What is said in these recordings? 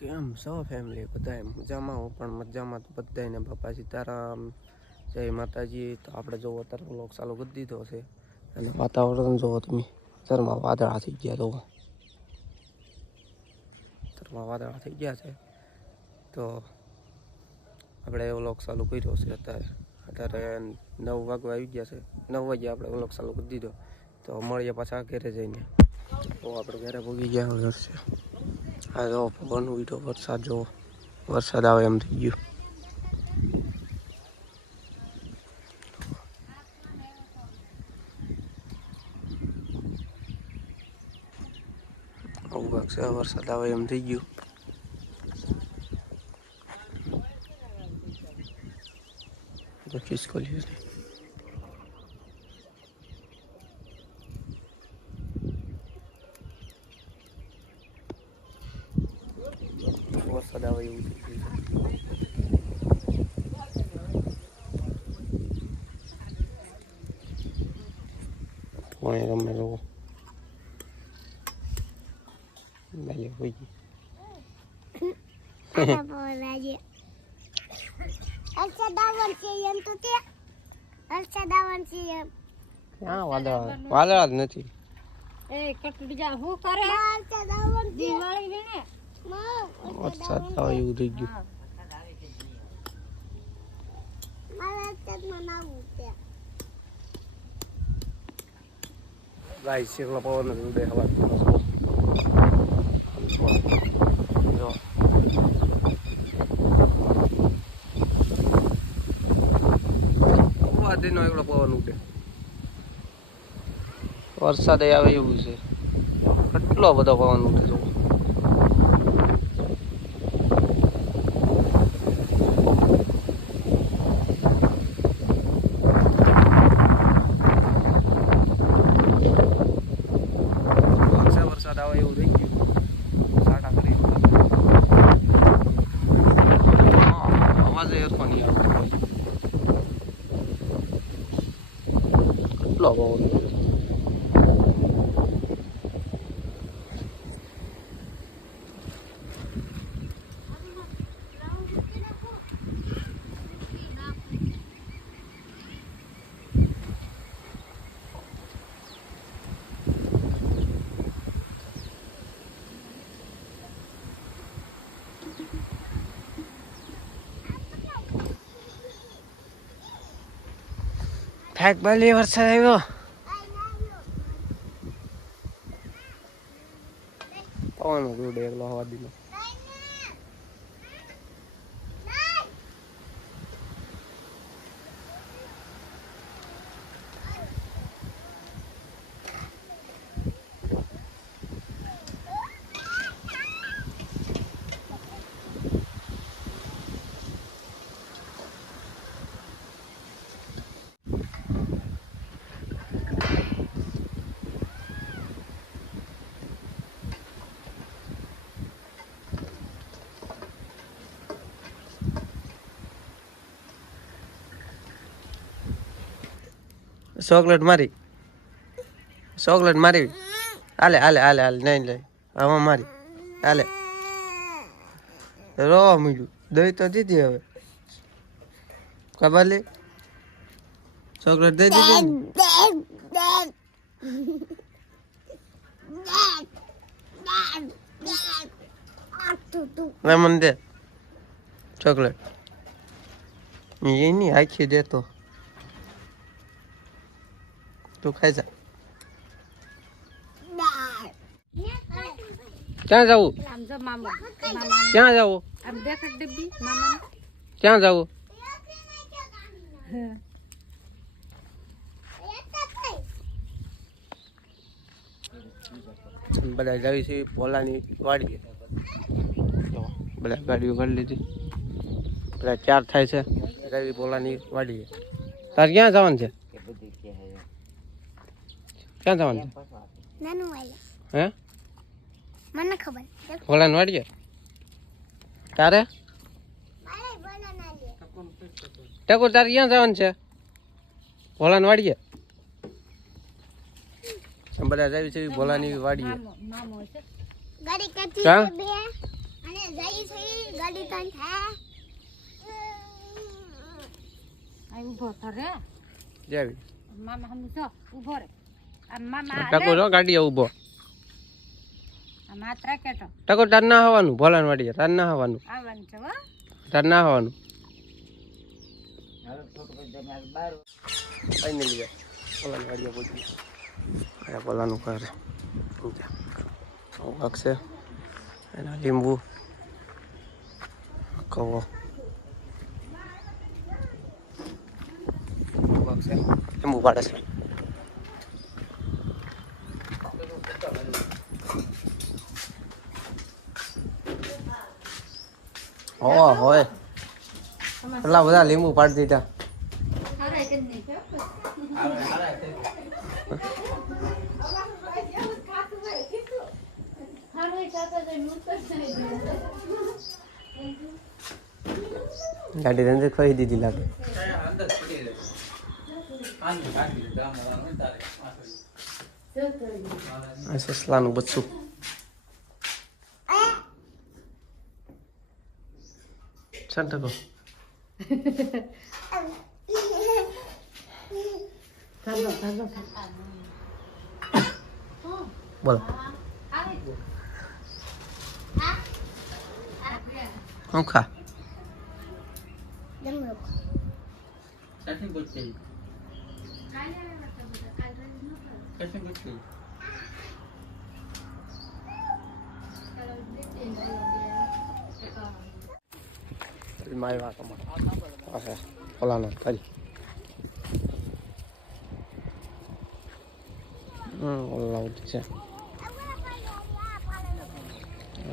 કેમ છો ફેમિલી બધાય મજામાં? હું પણ મજામાં. તો બધાને બાપા સીતારામ, જય માતાજી. તો આપણે જો અત્યારે વ્લોગ ચાલુ કરી દીધો છે અને વાતાવરણ જોવો તમે, ઘરમાં વાદળા થઈ ગયા. તો ઘરમાં વાદળા થઈ ગયા છે તો આપણે વ્લોગ ચાલુ કર્યો છે. અત્યારે 9 વાગવા આવી ગયા છે. 9 વાગે આપણે વ્લોગ ચાલુ કરી દીધો. તો મળીએ પાછા ઘરે જઈને. તો આપણે ઘરે ભોગી ગયા છે. આ જો પવન ઉઠ્યો, વરસાદ જો વરસાદ આવે એમ થઈ ગયું. આવું કાંક છે, વરસાદ આવે એમ થઈ ગયું. તો ખિસકોલી છે. વરસાદ આવે એવું થઈ ગયું. પાણી રમે લોકો ભાઈ હોય ગઈ. વાદળા જ નથી. વરસાદ આવે એવું થઈ ગયું. ગાય શેકલા પવન ઉડે હવા. વાદળનો એવડો પવન ઉડે. વરસાદ આવે એવું છે. કેટલો બધો પવન ઉડે જો. વરસાદ આવે એવું થઈ ગયું. સાટા કરી અવાજ એરખો નહીં આવે. કેટલો પવન ફેક બાલી વરસાદ આવ્યો. પવન ઉડે એકલો હવા દીનો. ચોકલેટ મારી, ચોકલેટ મારી. હાલે હાલે હાલે હાલે નહીં લે આમાં મારી હાલે. રોવા મળ્યું. દઈ તો દીધી. હવે કબાલી ચોકલેટ દઈ દીધી. મને દે ચોકલેટ. એની આખી દેતો તું ખાઈ જા. ક્યાં જવું? ક્યાં જવું? ક્યાં જવું? બધા જાવી છે પોલાની વાડીએ. બધા ગાડીઓ કરી લીધી. બધા 4 થાય છે. જાવી પોલાની વાડીએ. તારે ક્યાં જવાનું છે? ક્યાં જવાનું છે? હે મને ખબર. પોલાની વાડીએ. તારે ટેકોર તારે ક્યાં જવાનું છે? ભોલાની વાડીએ. બધા જાવી છે ભોલાની વાડીએ. જાવી મામા હમ જો ઊભો રે આ મામા ટકો જો ગાડી ઊભો આ માત્રા કેટો ટકો તાર ના આવવાનું ભોલાન વાડી તાર ના આવવાનું આવવાનું છે હો તાર ના આવવાનું ફાઇનલી જાય ભોલાન વાડીએ પહોંચી ગયા ભોલાનું ઘર છે એના લીંબુ કવો લીંબુ પાડે છે હોય એટલા બધા લીંબુ પાડી દીધા ગાડી અંદર ખોઈ દીધી લાગે સસલાનું બચ્ચું ટકો બોલો શું ખા મારી વાત ઓલાના કરી ઓલા છે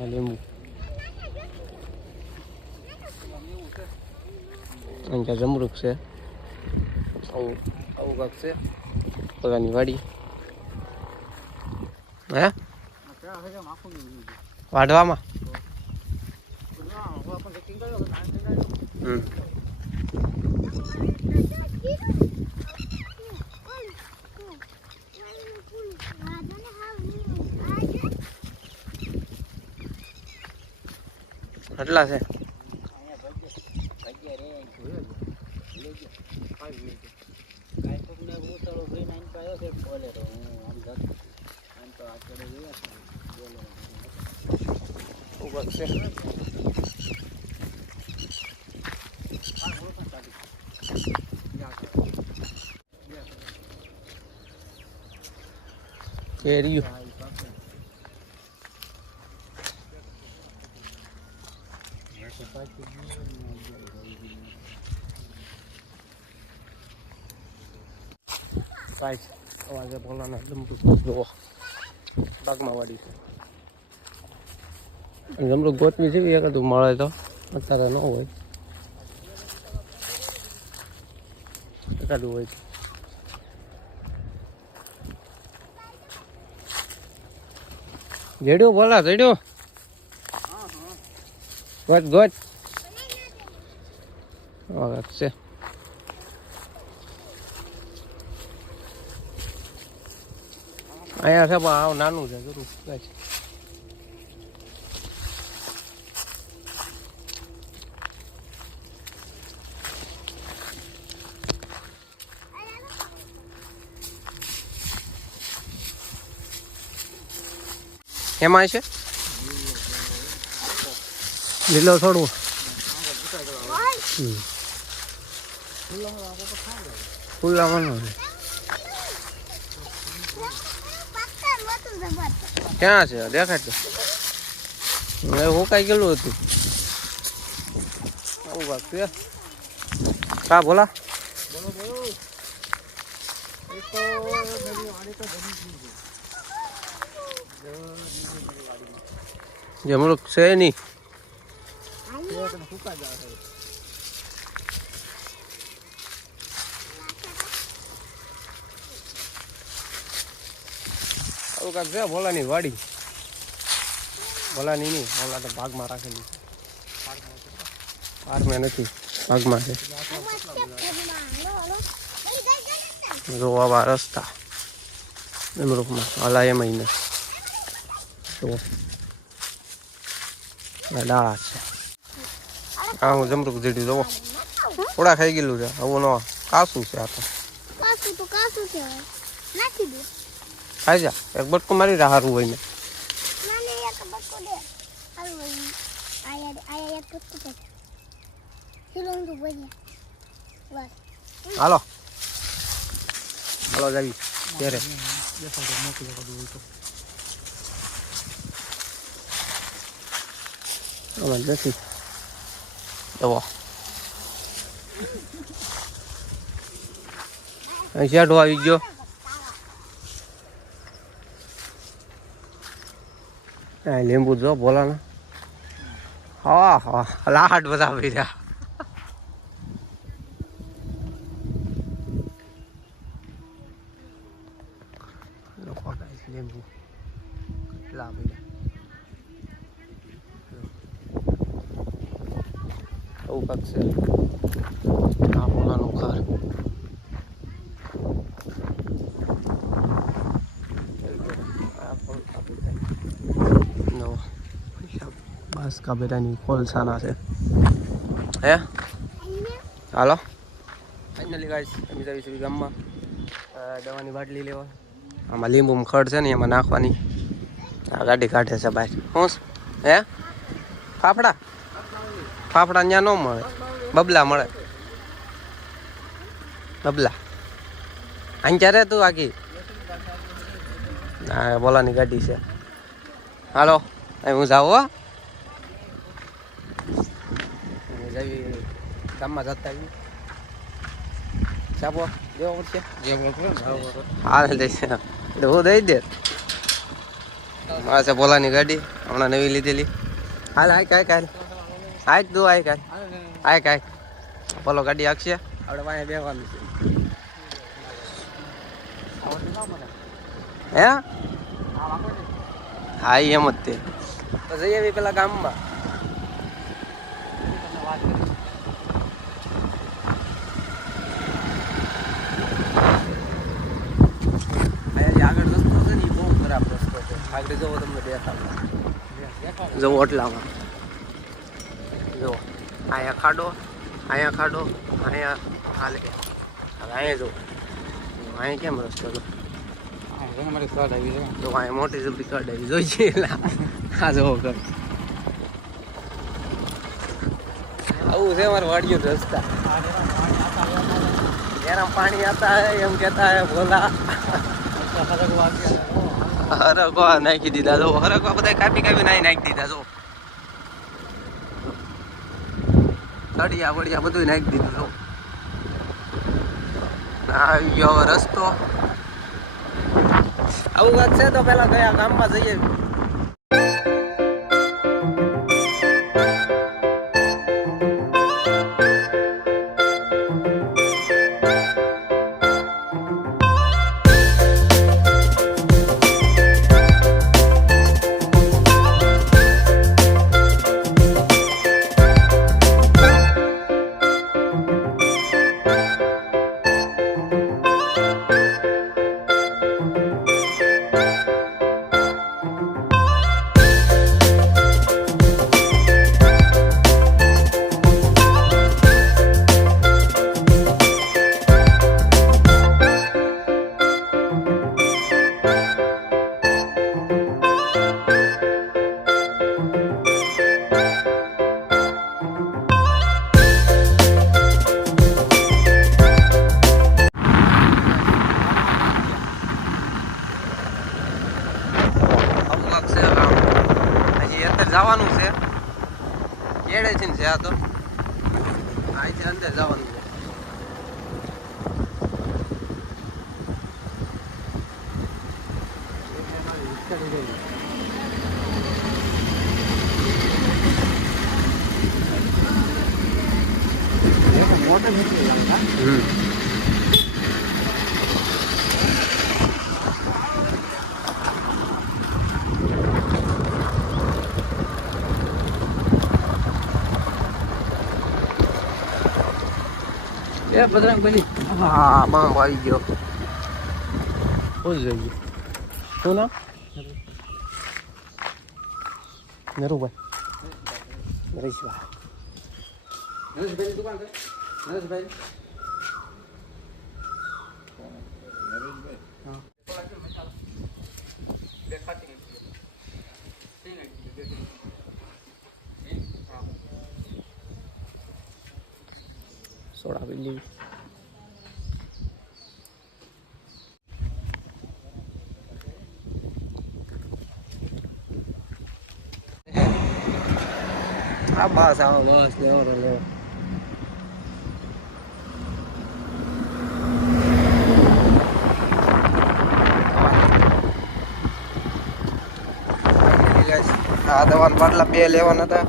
લીંબુ અહીંયા જમરૂક છે આવું આવું કાંક છે ઓલાની વાડી હે વાઢવામાં કેટલા છે કેરીઓ સાઈઝ અવાજે બોલાના જમરૂક જોવો બાગમાં વાડી છે જમરૂક ગોતવી જેવી એકાદું મળે તો અત્યારે ન હોય એકાદું હોય જેડ્યો બોલા જેડ્યો ગોત ગોત છે અહીંયા છે પણ આવ નાનું છે જરૂર એમાં છે લીલો છોડવું ફૂલામાં ક્યાં છે દેખાય તો હું કઈ ગયેલું હતું આવું વાત છે કા બોલા જમરૂક છે નહીં આવું કાંક છે ભોલાની વાડી ભોલાની નહીં ભોલા તો ભાગમાં રાખેલી પાર્કમાં નથી ભાગમાં છે જો આવા રસ્તા જમરૂકમાં હલા એ મહિને તો ડાળા છે હા હું જમરૂક જેડી જોવો થોડા ખાઈ ગયેલું છે આવું ન કાસું છે આ તો કાસું તો કાસું છે નાખી દે ખાઈ જા એક બટકું મારી હારું હોય ને નાને એક બટકો દે હાલો આયા એક બટકો દે હિલોન તો બોલી બસ હાલો હાલો જાવી ત્યારે અમાર નથી દવા અહીં શેઠો આવી ગયો લીંબુ જો બોલાના હા હા લાડ બધા પીધા લીંબુ કેટલા પીધા આવું કાંક છે આ બોલાનું ખાર બસ કાબેરાની કોલસાના છે હે હાલો ફાઇનલી ગાઈસ અમે જઈએ છીએ ગામમાં દવાની બાટલી લેવા આમાં લીંબુમાં ખડ છે ને એમાં નાખવાની આ ગાડી કાઢે છે બહાર શું હે ફાફડા ફાફડા ત્યાં ન મળે બબલા મળે બબલા અહીં ક્યારે તું આખી હા બોલાની ગાડી છે હાલો અહીં હું જાઉં હો જવી ગામમાં જતા આવી ચાપો દેવો પડશે હા દઈશ હું દઈ દે મારે છે બોલાની ગાડી હમણાં નવી લીધેલી હાલ હાય કાંઈ કાંઈ હાય તું હાય કાંઈ હાય કાંઈ બોલો ગાડી આખશે આપણે વાંહે બેવાનું છે હે હા એમ જ તે તો જઈ આવી પેલા ગામમાં આગળ રસ્તો છે ને એ બહુ ખરાબ રસ્તો છે આગળ જવો તમને દેખાડો જવો એટલામાં જુઓ અહીંયા ખાડો અહીંયા હાલે હવે અહીંયા જુઓ અહીંયા કેમ રસ્તો જો અહીંયા મોટી જબરી કડ આવી જોઈએ આ જવો કર આવું છે અમારે વાડિયું રસ્તા એના પાણી આતા હે એમ કહેતા હે બોલા હરકવા નાખી દીધા જો હરકવા બધા કાપી નાખી દીધા જો કડિયા વડિયા બધું નાખી દીધું જો આવી ગયો હવે રસ્તો આવું વાત છે તો પેલા ગયા ગામમાં જઈએ જવાનું છે કેડે છે ને આ તો અહીંથી અંદર જવાનું છે એ બદરાંગ બની હા માં આવી ગયો કોઈ જઈએ શું નામ નરુભાઈ નરેશભાઈ દુકાન છે નરેશભાઈ સોડા પી લેવી. આ બસ આવો બસ લેવો લેવો. આ દવાના બાટલા 2 લેવાના હતા,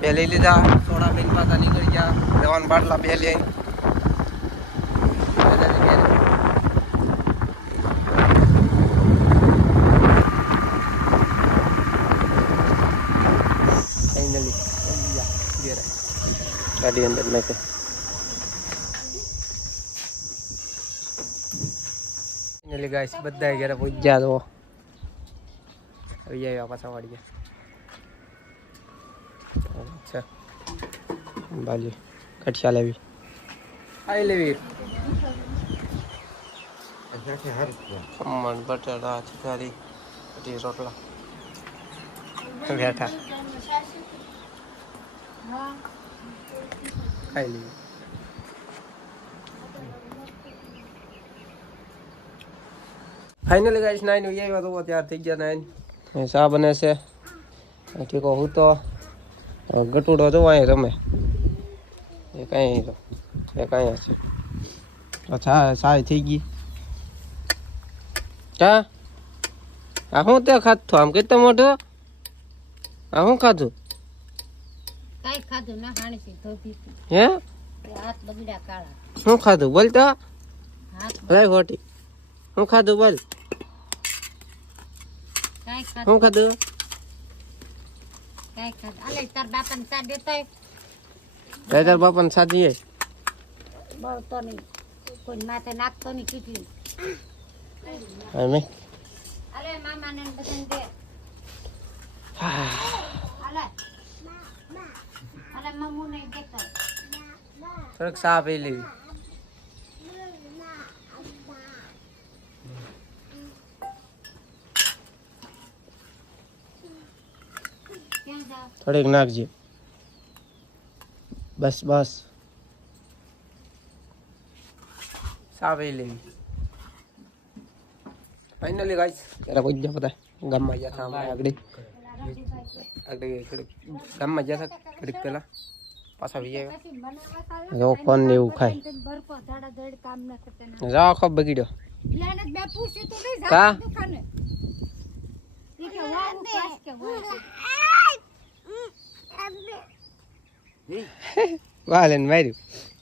2 લઈ લીધા. સોડા પીને પાછા નીકળી ગયા. દવાના બાટલા 2 લઈ ગાડી અંદર નાખે. ફાઇનલી ગાઈસ બધા ઘરે પહોંચ્યા તો આવી આવ્યા પાછા વાળી ગયા. અચ્છા બાલી કઠિયા લેવી આઈ લેવી. ખમણ બટાટા ચિકારી કઢી રોટલા બેઠા ખાઈ લેવી. ફાઇનલી ગાઈસ 9 આવ્યા તો ત્યાર થઈ ગયા 9. ચા બને છે. ઠીકો હું તો ગટુડો જો અહીં રમે એ કઈ તો એ કઈ છે. અચ્છા સાય થઈ ગઈ. ચા આ હું તે ખાધું આમ કેટલો મોટો આ હું ખાધું કાઈ ખાધું ના હાણી છે ધોતી હે હાથ બગડ્યા કાળા. શું ખાધું બોલ તો હાથ લાઈ ખોટી શું ખાધું બોલ કાઈ શું ખાધું ખાધું કાઈ ખાધું. અલે તાર બાપાને ચા દેતા તાર બાપાને સાજી બળતો નહીં કોઈ માથે નાખતો નહીં કેટલી. મેં અલે મામાને ને બધાને દે. અલે અલે મમ્મુ નહીં દેતા. થોડોક ચા પી લેવી. ક્યાં જાવ? થોડીક નાખજે બસ બસ. ચા પી લેવી. ફાઇનલી ગાઈસ ત્યારે પહોંચી ગયા બધા ગામમાં ગયા હતા. અમે આગળ ગામમાં ગયા હતા ઘડીક પહેલા પાછા વી આવ્યા. ફોન ને એવું ખાય બરકો ધડાધડ કામ ન કરતા ના. જાઓ આખો બગડ્યો લેને બે પૂછી તો નહીં કા? જા દુકાને. ઈ કે વાહ પાસ કે વાહ. બાલે ને માર્યું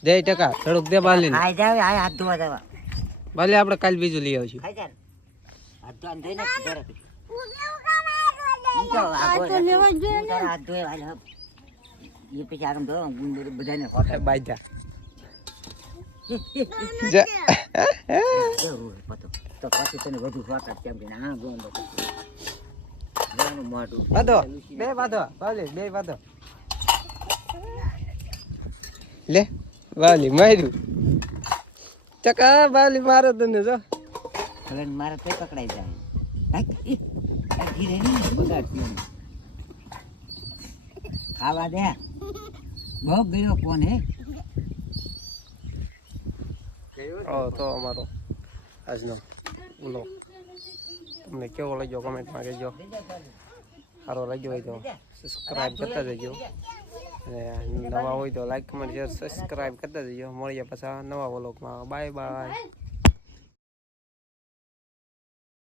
2 ટકા થોડુંક દે બાલે ને ખાઈ જાવ આ હાથ ધોવા દેવા બાલે આપણે કાલ બીજું લઈ આવશું. ખાઈ જા હાથ ધોવા દે ને જરા ઈ તો લેવા જ જોઈએ ને. હાથ ધોવા હાલ એ પછી આગળ ધો ગુંદર બધાને હોટલ બાજા પતો તો પછી તને વધુ ફાકા કેમ કે હા ગોંદો મોટું બાધો બે બાધો બાલે બે બાધો લે બાલી માર્યું ચકા બાલી મારો તને જો હવે મારે તો પકડાઈ જાય ધીરે નહીં બગાડતી ખાવા દે બહુ ગયો કોણ હે તો અમારો આજનો વ્લોગ તમને કેવો લાગ્યો કોમેન્ટમાં કહેજો. સારો લાગ્યો હોય તો સબસ્ક્રાઈબ કરતા જજો અને નવા હોય તો લાઈક કમેન્ટ શેર સબસ્ક્રાઈબ કરતા જજો. મળીએ પાછા નવા વ્લોગમાં. Bye bye.